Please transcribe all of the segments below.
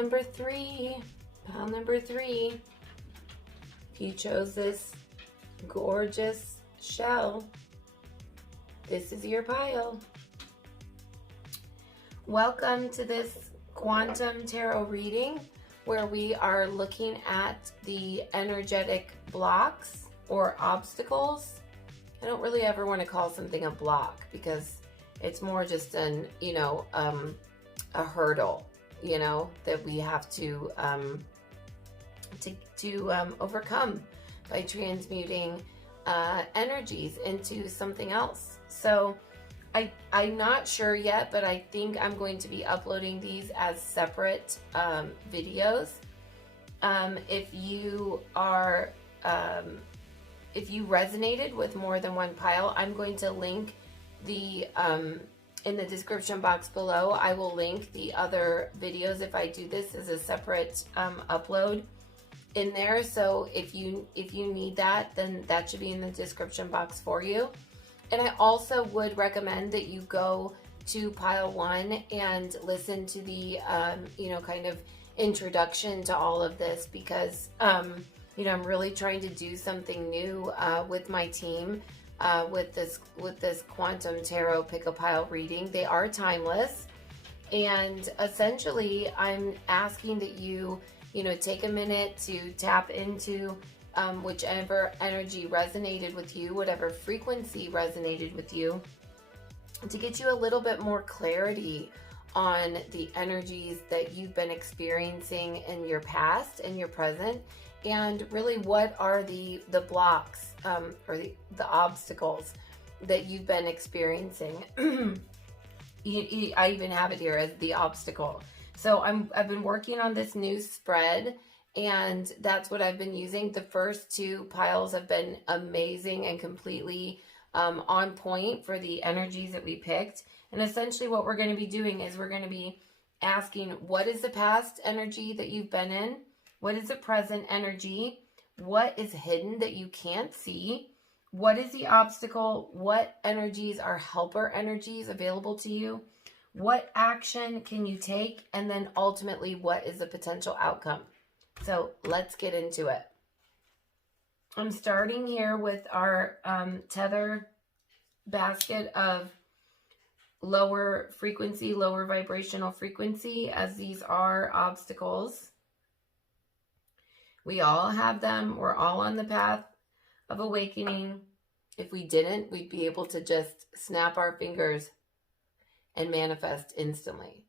number 3. Pile number 3. If you chose this gorgeous shell, this is your pile. Welcome to this quantum tarot reading where we are looking at the energetic blocks or obstacles. I don't really ever want to call something a block because it's more just a hurdle, that we have to overcome by transmuting energies into something else. So I'm not sure yet, but I think I'm going to be uploading these as separate videos. If you resonated with more than one pile, I'm going to link the in the description box below. I will link the other videos if I do this as a separate upload in there. So if you need that, then that should be in the description box for you. And I also would recommend that you go to pile 1 and listen to the kind of introduction to all of this, because I'm really trying to do something new with my team with this quantum tarot pick a pile reading. They are timeless, and essentially I'm asking that you take a minute to tap into whichever energy resonated with you, whatever frequency resonated with you, to get you a little bit more clarity on the energies that you've been experiencing in your past and your present, and really what are the blocks or the obstacles that you've been experiencing. I even have it here as the obstacle. So I've been working on this new spread, and that's what I've been using. The first 2 piles have been amazing and completely on point for the energies that we picked. And essentially what we're going to be doing is we're going to be asking, what is the past energy that you've been in? What is the present energy? What is hidden that you can't see? What is the obstacle? What energies are helper energies available to you? What action can you take? And then ultimately, what is the potential outcome? So let's get into it. I'm starting here with our tether basket of lower frequency, lower vibrational frequency, as these are obstacles. We all have them. We're all on the path of awakening. If we didn't, we'd be able to just snap our fingers and manifest instantly.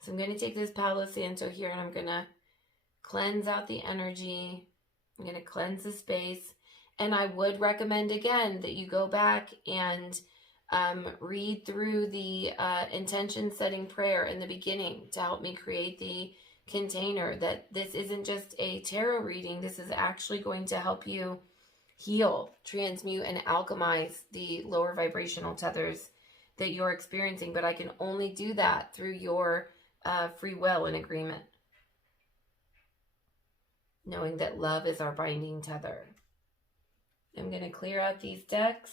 So I'm going to take this Palo Santo here, and I'm going to cleanse out the energy. I'm going to cleanse the space. And I would recommend, again, that you go back and read through the intention setting prayer in the beginning to help me create the container, that this isn't just a tarot reading. This is actually going to help you heal, transmute, and alchemize the lower vibrational tethers that you're experiencing. But I can only do that through your free will and agreement, knowing that love is our binding tether. I'm going to clear out these decks.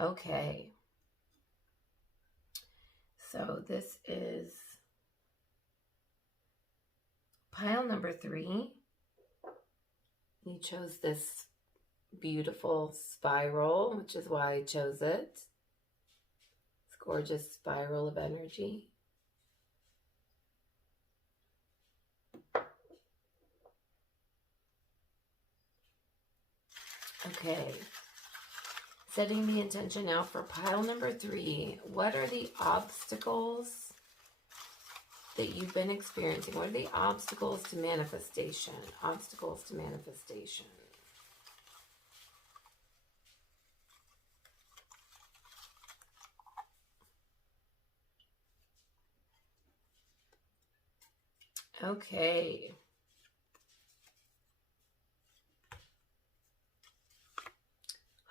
Okay. So this is pile number 3. You chose this beautiful spiral, which is why I chose it. This gorgeous spiral of energy. Okay. Setting the intention now for pile number 3. What are the obstacles that you've been experiencing? What are the obstacles to manifestation? Obstacles to manifestation. Okay.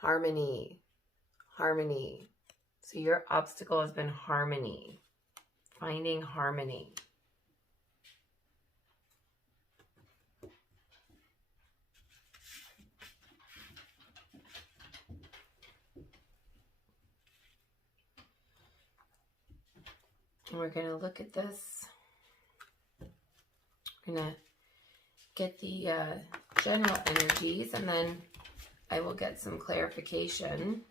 Harmony. Harmony. So your obstacle has been harmony, finding harmony. And we're going to look at this. We're going to get the general energies, and then I will get some clarification.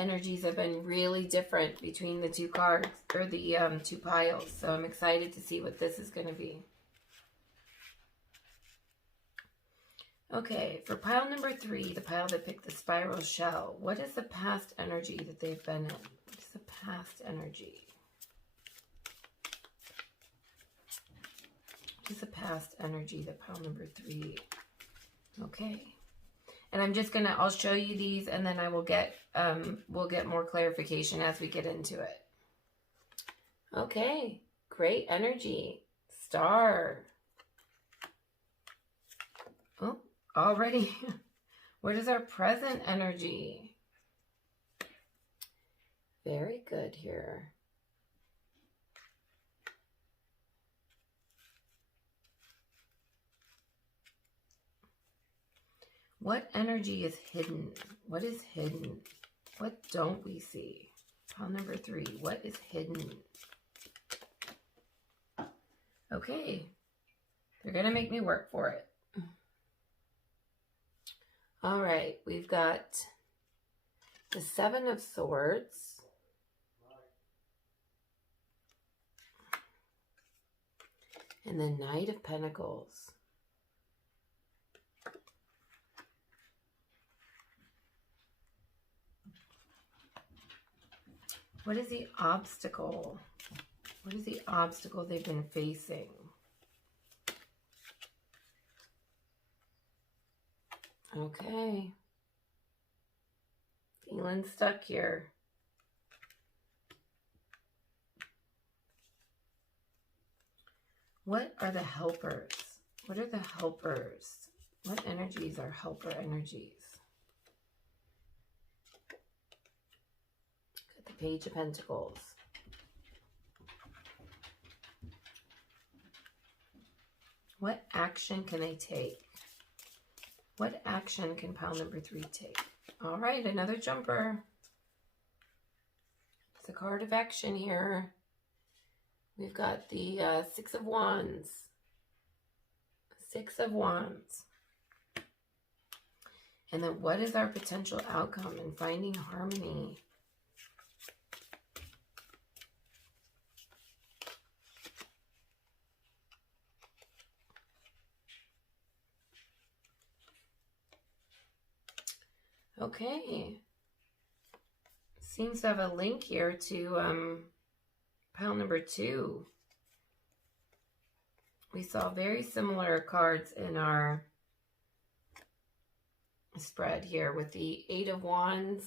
Energies have been really different between the two cards, or the two piles. So I'm excited to see what this is going to be. Okay, for pile number 3, the pile that picked the spiral shell, what is the past energy that they've been in? What is the past energy? What is the past energy that pile number 3? Okay. And I'm just gonna, I'll show you these, and then I will get, we'll get more clarification as we get into it. Okay, great energy. Star. Oh, already. What is our present energy? Very good here. What energy is hidden? What is hidden? What don't we see? Pile number 3, what is hidden? Okay, they're gonna make me work for it. All right, we've got the 7 of Swords. And the Knight of Pentacles. What is the obstacle? What is the obstacle they've been facing? Okay. Feeling stuck here. What are the helpers? What are the helpers? What energies are helper energies? Got the Page of Pentacles. What action can they take? What action can pile number 3 take? All right, another jumper. It's a card of action here. We've got the 6 of Wands. 6 of Wands. And then what is our potential outcome in finding harmony? Okay. Seems to have a link here to pile number 2. We saw very similar cards in our spread here with the 8 of Wands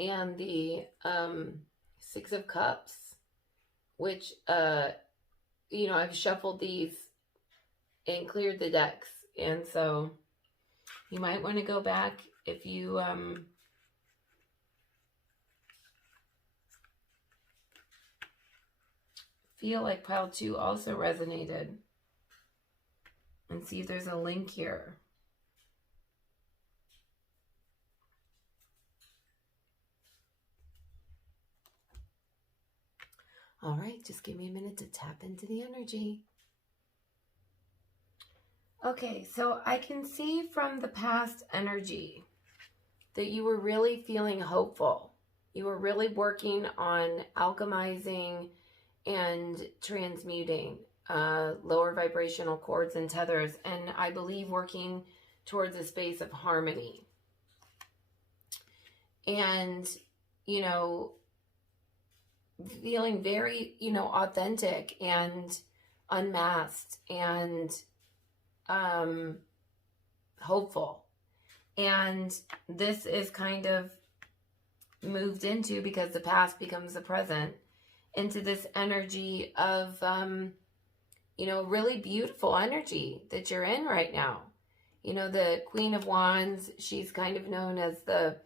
and the 6 of Cups, which, you know, I've shuffled these and cleared the decks. And so you might want to go back if you feel like pile 2 also resonated, and see if there's a link here. All right, just give me a minute to tap into the energy. Okay, so I can see from the past energy that you were really feeling hopeful. You were really working on alchemizing and transmuting lower vibrational cords and tethers, and I believe working towards a space of harmony. And, you know, feeling very, you know, authentic and unmasked and hopeful. And this is kind of moved into, because the past becomes the present, into this energy of, you know, really beautiful energy that you're in right now. You know, the Queen of Wands, she's kind of known as the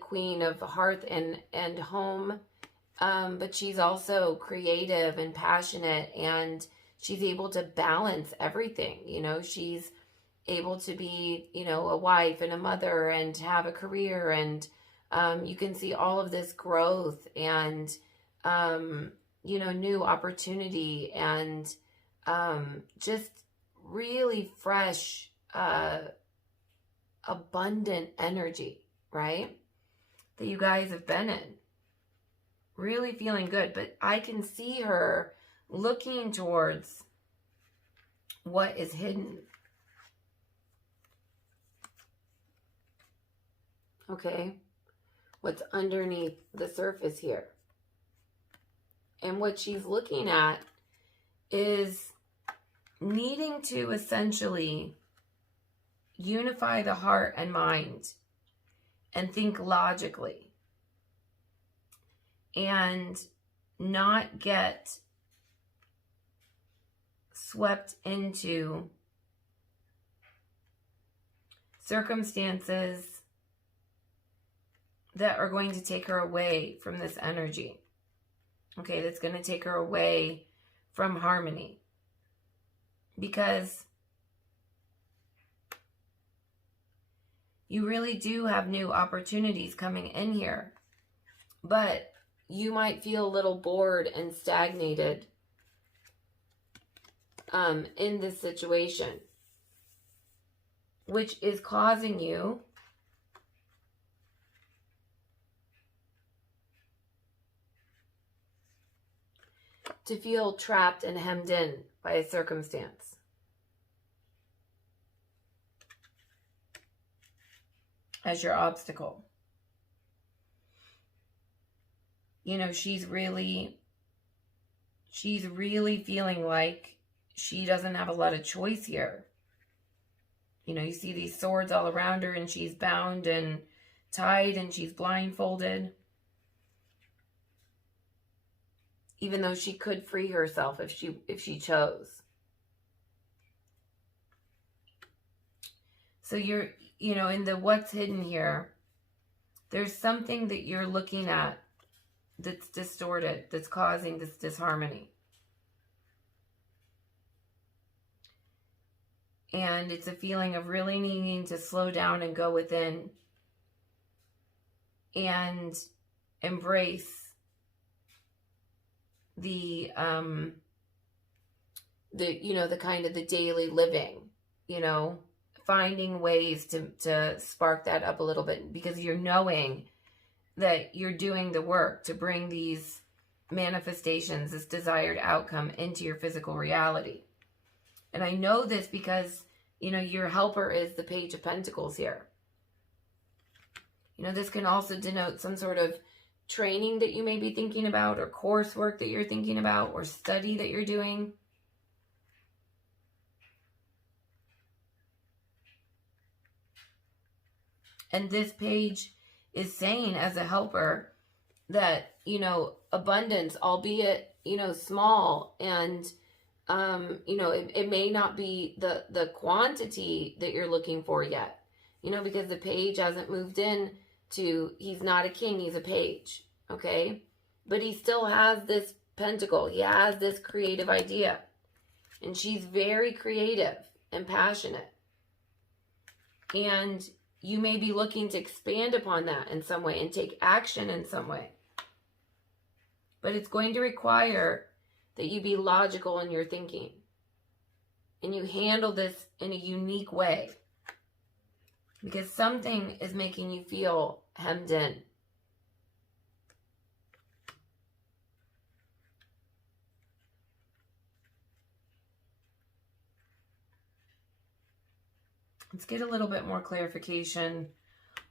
queen of hearth and home. But she's also creative and passionate, and she's able to balance everything. You know, she's able to be, you know, a wife and a mother and have a career, and you can see all of this growth and, you know, new opportunity, and just really fresh, abundant energy, right? That you guys have been in. Really feeling good. But I can see her looking towards what is hidden. Okay? What's underneath the surface here. And what she's looking at is needing to essentially unify the heart and mind and think logically and not get swept into circumstances that are going to take her away from this energy. Okay, that's going to take her away from harmony. Because you really do have new opportunities coming in here. But you might feel a little bored and stagnated in this situation, which is causing you to feel trapped and hemmed in by a circumstance. As your obstacle. You know, she's really feeling like she doesn't have a lot of choice here. You know, you see these swords all around her, and she's bound and tied, and she's blindfolded. Even though she could free herself if she chose. So you're, you know, in the what's hidden here, there's something that you're looking at that's distorted, that's causing this disharmony. And it's a feeling of really needing to slow down and go within and embrace the you know, the kind of the daily living, you know, finding ways to spark that up a little bit, because you're knowing that you're doing the work to bring these manifestations, this desired outcome, into your physical reality. And I know this because, you know, your helper is the Page of Pentacles here. You know, this can also denote some sort of training that you may be thinking about, or coursework that you're thinking about, or study that you're doing. And this page is saying, as a helper, that, you know, abundance, albeit, you know, small, and you know, it may not be the quantity that you're looking for yet, you know, because the page hasn't moved in to, he's not a king, he's a page, okay? But he still has this pentacle, he has this creative idea, and she's very creative and passionate, and you may be looking to expand upon that in some way and take action in some way. But it's going to require that you be logical in your thinking, and you handle this in a unique way, because something is making you feel hemmed in. Let's get a little bit more clarification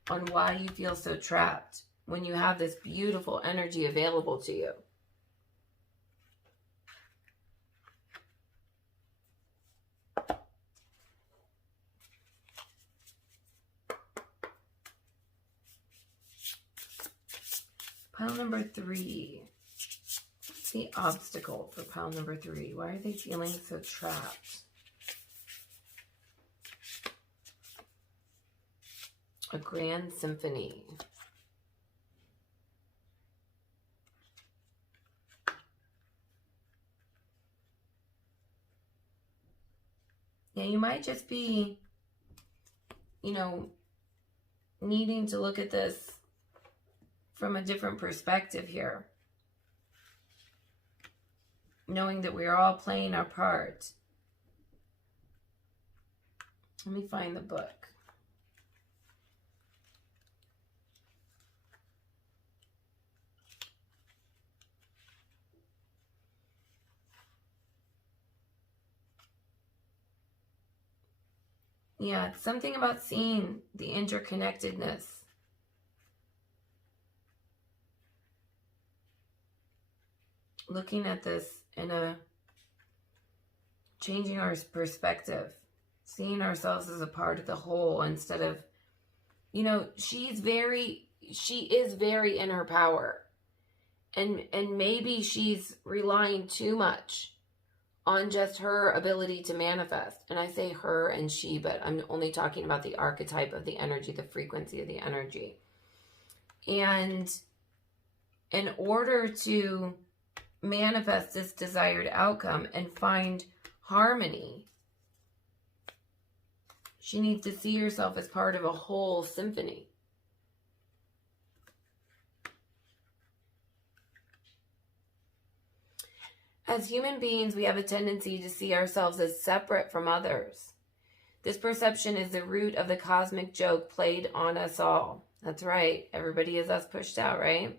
on why you feel so trapped when you have this beautiful energy available to you. Pile number 3. What's the obstacle for pile number 3? Why are they feeling so trapped? A grand symphony. Now you might just be, needing to look at this from a different perspective here. Knowing that we're all playing our part. Let me find the book. Yeah, it's something about seeing the interconnectedness. Looking at this in a changing our perspective, seeing ourselves as a part of the whole instead of, she is very in her power. And maybe she's relying too much on just her ability to manifest. And I say her and she, but I'm only talking about the archetype of the energy, the frequency of the energy. And in order to manifest this desired outcome and find harmony, she needs to see herself as part of a whole symphony. As human beings, we have a tendency to see ourselves as separate from others. This perception is the root of the cosmic joke played on us all. That's right. Everybody is us pushed out, right?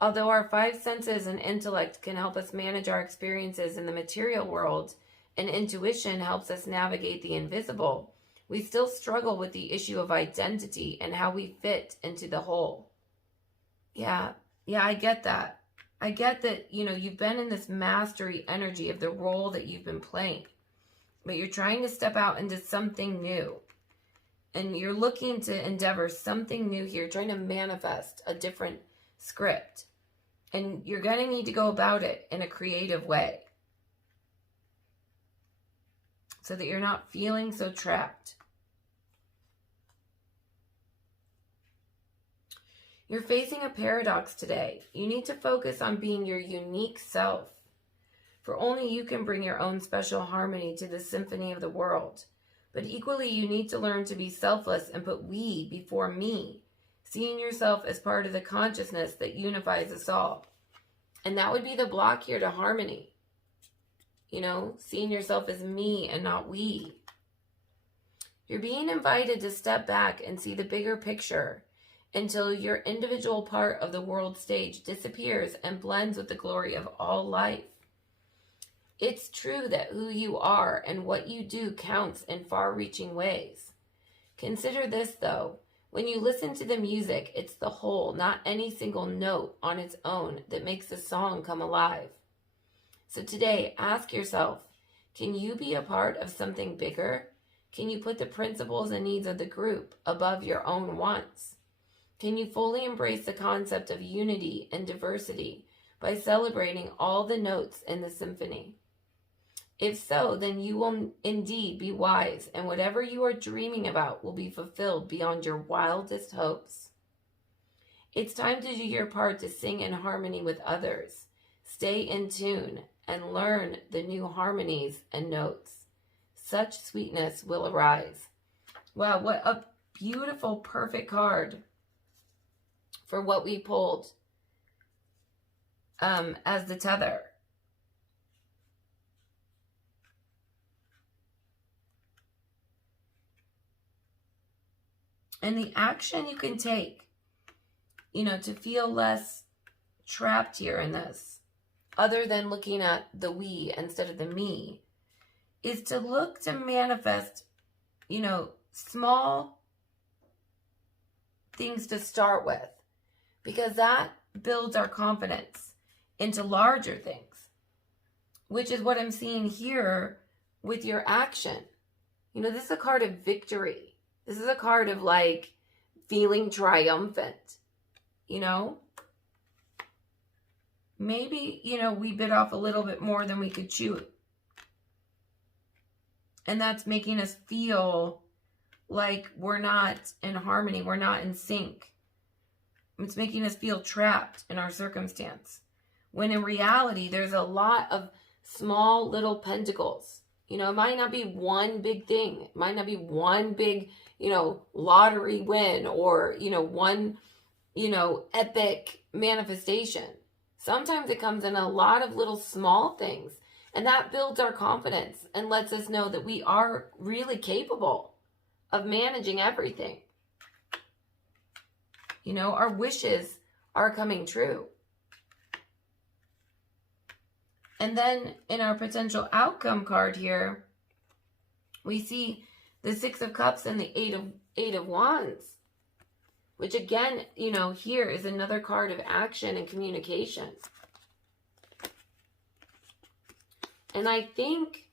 Although our 5 senses and intellect can help us manage our experiences in the material world, and intuition helps us navigate the invisible, we still struggle with the issue of identity and how we fit into the whole. Yeah, I get that. I get that, you've been in this mastery energy of the role that you've been playing, but you're trying to step out into something new. And you're looking to endeavor something new here, trying to manifest a different script. And you're going to need to go about it in a creative way so that you're not feeling so trapped. You're facing a paradox today. You need to focus on being your unique self, for only you can bring your own special harmony to the symphony of the world. But equally, you need to learn to be selfless and put we before me, seeing yourself as part of the consciousness that unifies us all. And that would be the block here to harmony. Seeing yourself as me and not we. You're being invited to step back and see the bigger picture until your individual part of the world stage disappears and blends with the glory of all life. It's true that who you are and what you do counts in far-reaching ways. Consider this, though. When you listen to the music, it's the whole, not any single note on its own, that makes the song come alive. So today, ask yourself, can you be a part of something bigger? Can you put the principles and needs of the group above your own wants? Can you fully embrace the concept of unity and diversity by celebrating all the notes in the symphony? If so, then you will indeed be wise, and whatever you are dreaming about will be fulfilled beyond your wildest hopes. It's time to do your part to sing in harmony with others. Stay in tune and learn the new harmonies and notes. Such sweetness will arise. Wow, what a beautiful, perfect card for what we pulled as the tether. And the action you can take, to feel less trapped here in this, other than looking at the we instead of the me, is to look to manifest, small things to start with. Because that builds our confidence into larger things, which is what I'm seeing here with your action. This is a card of victory. This is a card of feeling triumphant, maybe, we bit off a little bit more than we could chew. And that's making us feel like we're not in harmony, we're not in sync. It's making us feel trapped in our circumstance. When in reality, there's a lot of small little pentacles. It might not be one big thing. It might not be one big, lottery win or, one, epic manifestation. Sometimes it comes in a lot of little small things. And that builds our confidence and lets us know that we are really capable of managing everything. Our wishes are coming true. And then in our potential outcome card here, we see the Six of Cups and the Eight of Wands, which again, here is another card of action and communication. And I think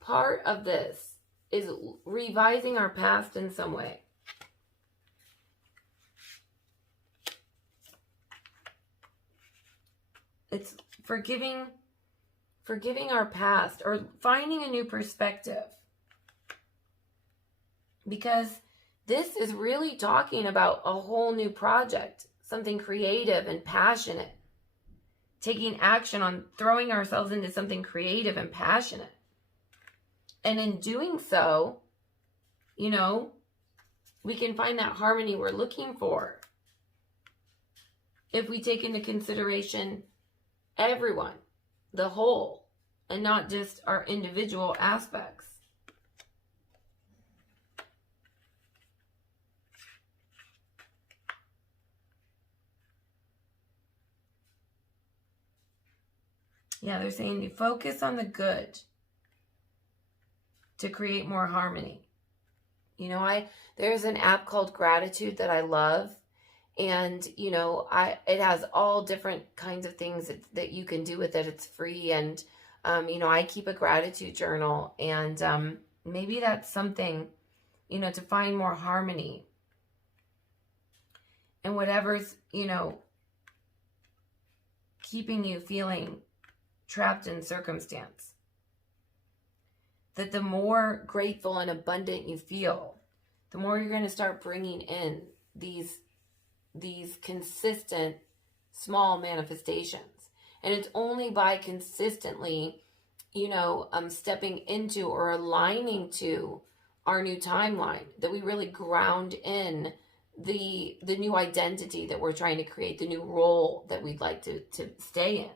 part of this is revising our past in some way. It's forgiving our past or finding a new perspective. Because this is really talking about a whole new project, something creative and passionate. Taking action on throwing ourselves into something creative and passionate. And in doing so, we can find that harmony we're looking for. If we take into consideration everyone, the whole, and not just our individual aspects. Yeah, they're saying you focus on the good to create more harmony. There's an app called Gratitude that I love. And, it has all different kinds of things that you can do with it. It's free. And, I keep a gratitude journal. And maybe that's something, to find more harmony. And whatever's, keeping you feeling trapped in circumstance. That the more grateful and abundant you feel, the more you're going to start bringing in these consistent small manifestations. And it's only by consistently, stepping into or aligning to our new timeline that we really ground in the new identity that we're trying to create, the new role that we'd like to stay in.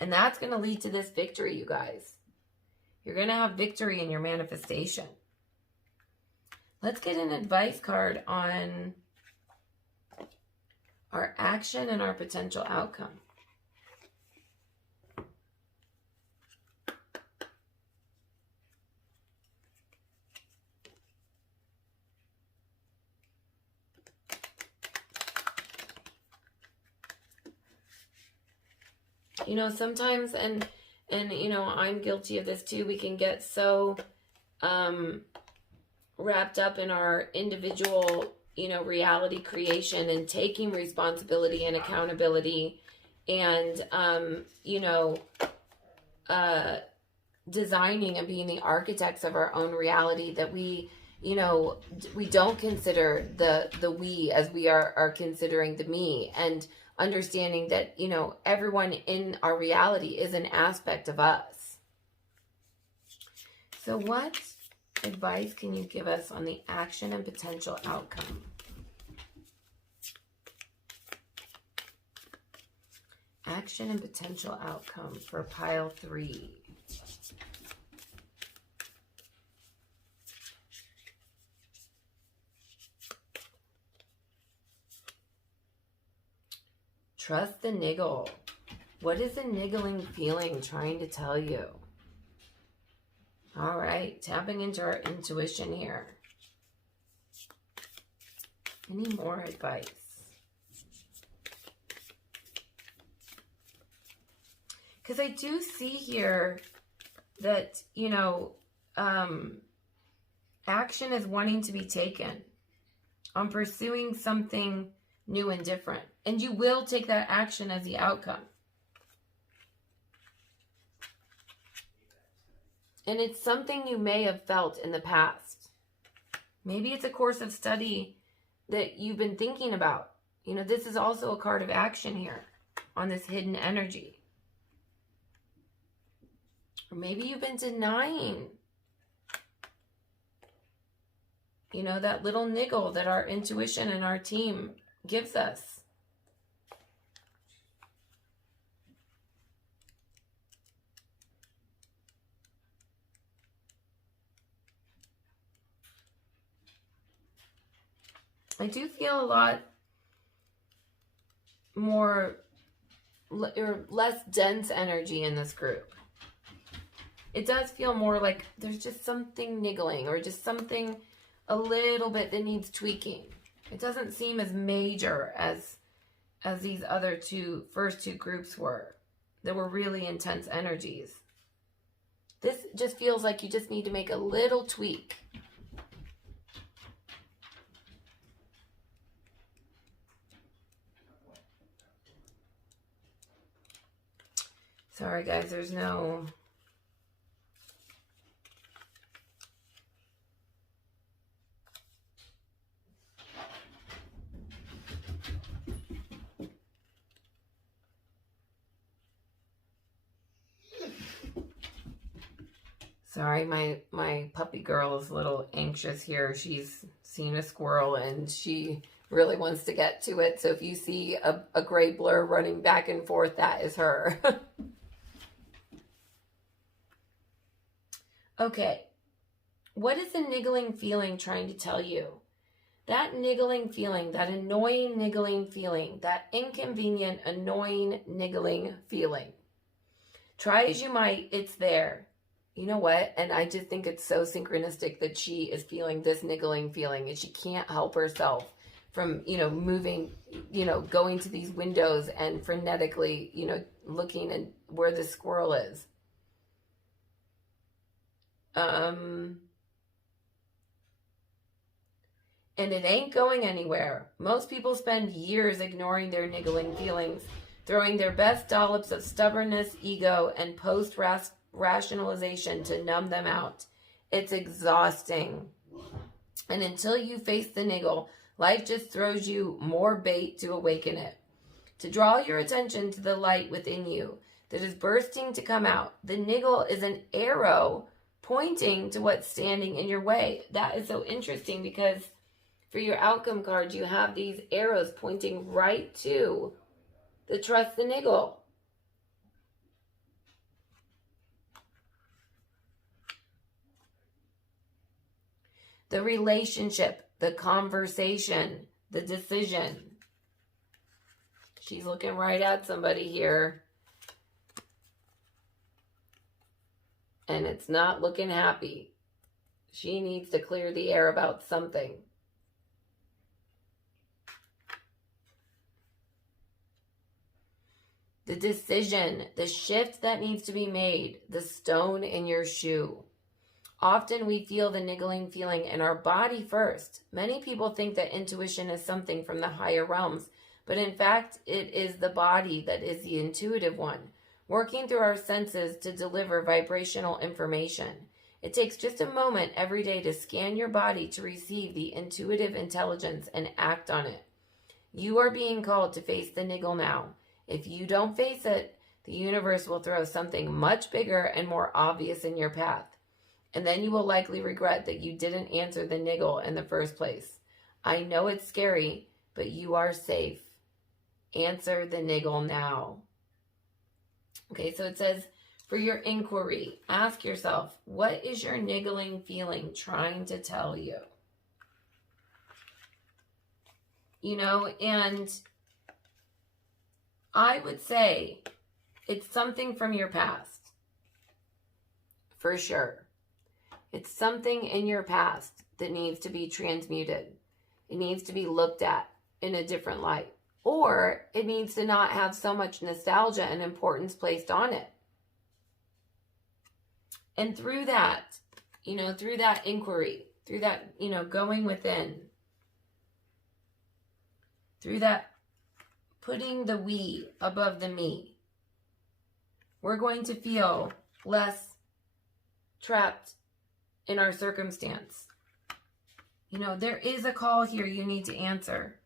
And that's going to lead to this victory, you guys. You're going to have victory in your manifestation. Let's get an advice card on our action and our potential outcome. Sometimes, and I'm guilty of this too, we can get so wrapped up in our individual, reality creation and taking responsibility and accountability and, designing and being the architects of our own reality that we don't consider the we as we are considering the me, and understanding that, everyone in our reality is an aspect of us. So what advice can you give us on the action and potential outcome? Action and potential outcome for pile 3. Trust the niggle. What is the niggling feeling trying to tell you? All right, tapping into our intuition here. Any more advice? Because I do see here that, action is wanting to be taken on pursuing something new and different. And you will take that action as the outcome. And it's something you may have felt in the past. Maybe it's a course of study that you've been thinking about. You know, this is also a card of action here on this hidden energy. Or maybe you've been denying, you know, that little niggle that our intuition and our team gives us. I do feel a lot more or less dense energy in this group. It does feel more like there's just something niggling or just something a little bit that needs tweaking. It doesn't seem as major as these other first two groups were. There were really intense energies. This just feels like you just need to make a little tweak. Sorry guys, there's no... Sorry, my puppy girl is a little anxious here. She's seen a squirrel and she really wants to get to it. So if you see a gray blur running back and forth, that is her. Okay, what is the niggling feeling trying to tell you? That niggling feeling, that annoying niggling feeling, that inconvenient, annoying, niggling feeling. Try as you might, it's there. You know what? And I just think it's so synchronistic that she is feeling this niggling feeling and she can't help herself from, you know, moving, you know, going to these windows and frenetically, you know, looking at where the squirrel is. And it ain't going anywhere. Most people spend years ignoring their niggling feelings, throwing their best dollops of stubbornness, ego, and post-rationalization to numb them out. It's exhausting. And until you face the niggle, life just throws you more bait to awaken it. To draw your attention to the light within you that is bursting to come out. The niggle is an arrow pointing to what's standing in your way. That is so interesting because for your outcome card, you have these arrows pointing right to the trust the niggle. The relationship, the conversation, the decision. She's looking right at somebody here. And it's not looking happy. She needs to clear the air about something. The decision, the shift that needs to be made, the stone in your shoe. Often we feel the niggling feeling in our body first. Many people think that intuition is something from the higher realms, but in fact, it is the body that is the intuitive one, working through our senses to deliver vibrational information. It takes just a moment every day to scan your body to receive the intuitive intelligence and act on it. You are being called to face the niggle now. If you don't face it, the universe will throw something much bigger and more obvious in your path. And then you will likely regret that you didn't answer the niggle in the first place. I know it's scary, but you are safe. Answer the niggle now. Okay, so it says, for your inquiry, ask yourself, what is your niggling feeling trying to tell you? You know, and I would say it's something from your past. For sure. It's something in your past that needs to be transmuted. It needs to be looked at in a different light. Or it needs to not have so much nostalgia and importance placed on it. And through that, you know, through that inquiry, through that, you know, going within, through that putting the we above the me, we're going to feel less trapped in our circumstance. You know, there is a call here you need to answer.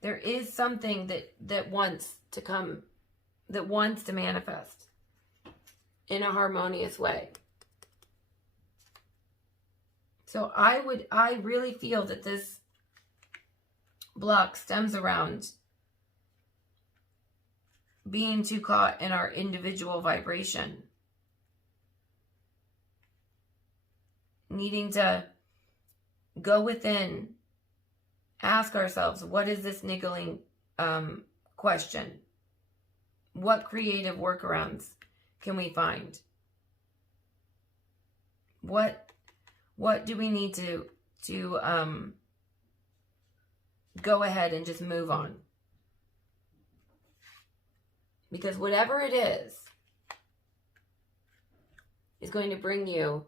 There is something that wants to come, that wants to manifest in a harmonious way. So I really feel that this block stems around being too caught in our individual vibration. Needing to go within, ask ourselves, what is this niggling question? What creative workarounds can we find? What do we need to go ahead and just move on? Because whatever it is going to bring you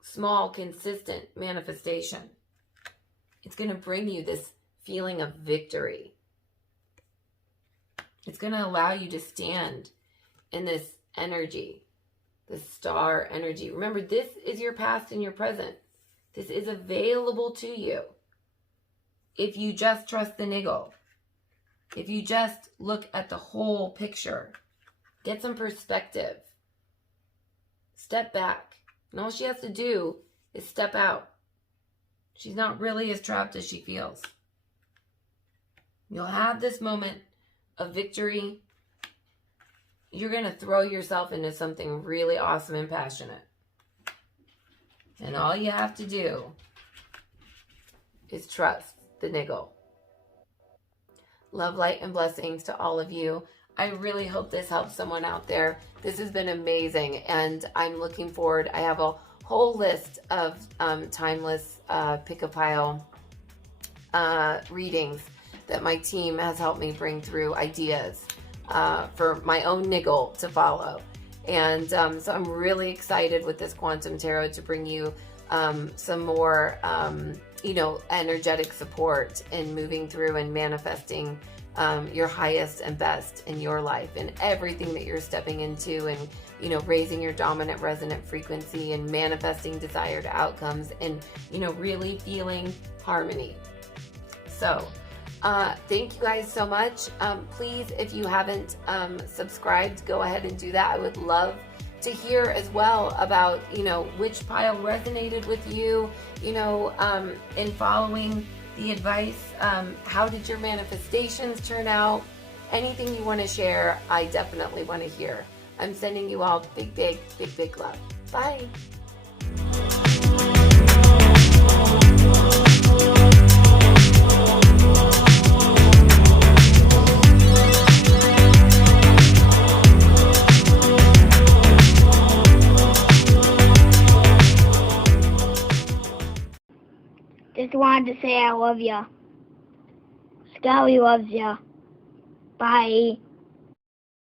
small, consistent manifestation. It's going to bring you this feeling of victory. It's going to allow you to stand in this energy, this star energy. Remember, this is your past and your present. This is available to you if you just trust the niggle. If you just look at the whole picture, get some perspective, step back. And all she has to do is step out. She's not really as trapped as she feels. You'll have this moment of victory. You're going to throw yourself into something really awesome and passionate. And all you have to do is trust the niggle. Love, light, and blessings to all of you. I really hope this helps someone out there. This has been amazing, and I'm looking forward. I have a whole list of timeless pick-a-pile readings that my team has helped me bring through ideas for my own niggle to follow. And so I'm really excited with this Quantum Tarot to bring you some more, energetic support in moving through and manifesting your highest and best in your life and everything that you're stepping into, and, raising your dominant resonant frequency and manifesting desired outcomes and, really feeling harmony. So, thank you guys so much. Please, if you haven't subscribed, go ahead and do that. I would love to hear as well about, which pile resonated with you, in following the advice. How did your manifestations turn out? Anything you want to share, I definitely want to hear. I'm sending you all big, big, big, big love. Bye. Just wanted to say I love ya. Scully loves ya. Bye.